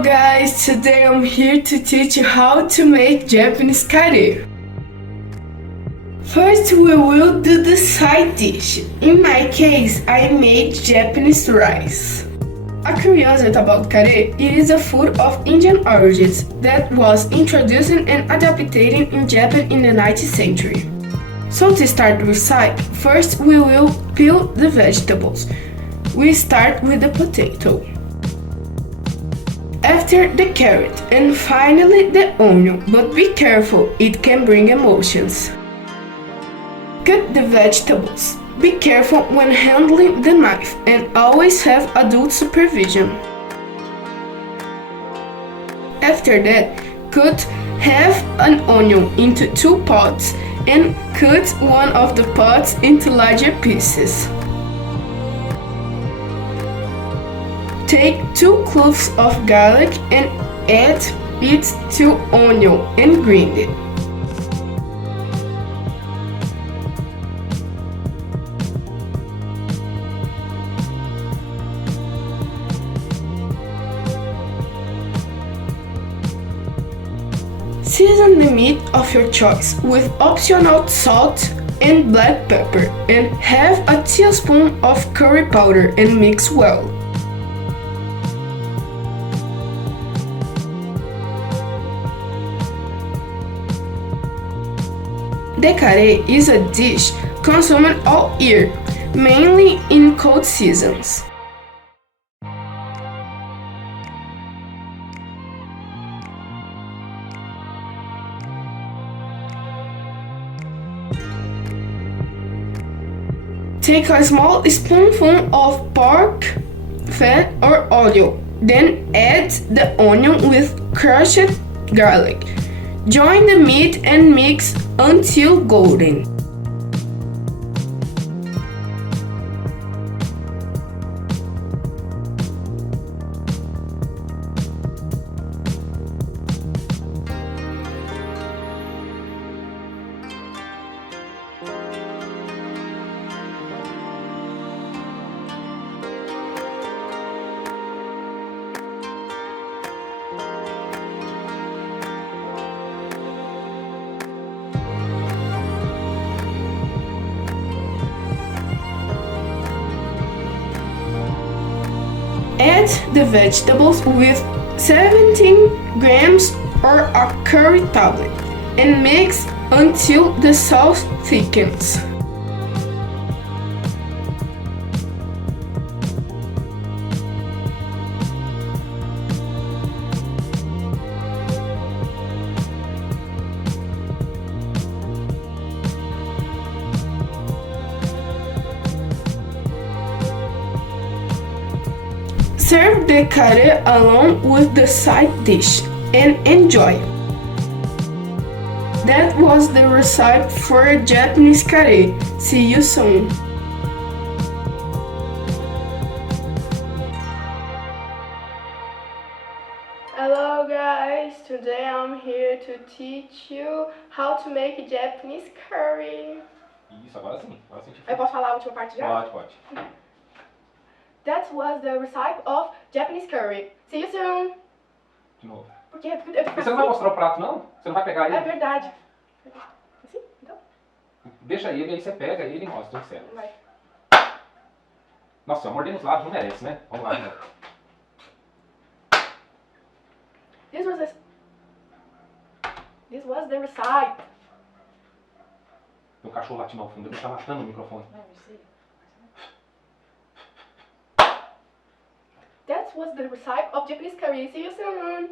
Hello guys, today I'm here to teach you how to make Japanese kare. First we will do the side dish. In my case, I made Japanese rice. A curiosity about kare, it is a food of Indian origins that was introduced and adapted in Japan in the 19th century. So to start the recipe, first we will peel the vegetables. We start with the potato. After the carrot and finally the onion, but be careful, it can bring emotions. Cut the vegetables. Be careful when handling the knife and always have adult supervision. After that, cut half an onion into 2 pots and cut one of the pots into larger pieces. Take 2 cloves of garlic and add it to onion and grind it. Season the meat of your choice with optional salt and black pepper and have a teaspoon of curry powder and mix well. The kare is a dish consumed all year, mainly in cold seasons. Take a small spoonful of pork fat or oil, then add the onion with crushed garlic. Join the meat and mix until golden. Add the vegetables with 17 grams or a curry tablet and mix until the sauce thickens. Serve the kare along with the side dish and enjoy. That was the recipe for Japanese kare. See you soon. Hello guys, today I'm here to teach you how to make Japanese curry. Isso, agora sim. Eu posso falar a última parte já? Pode. That was the recipe of Japanese curry. See you soon! De novo. Porque eu Você não vai mostrar o prato, não? Você não vai pegar ele? É verdade. Assim? Então? Deixa ele, aí você pega ele e mostra, tudo certo. Vai. Nossa, eu mordi nos lábios, não merece, né? Vamos lá, né? This was the recipe. Meu cachorro latindo ao fundo, ele tá matando o microfone. That was the recipe of Japanese curry. See you soon!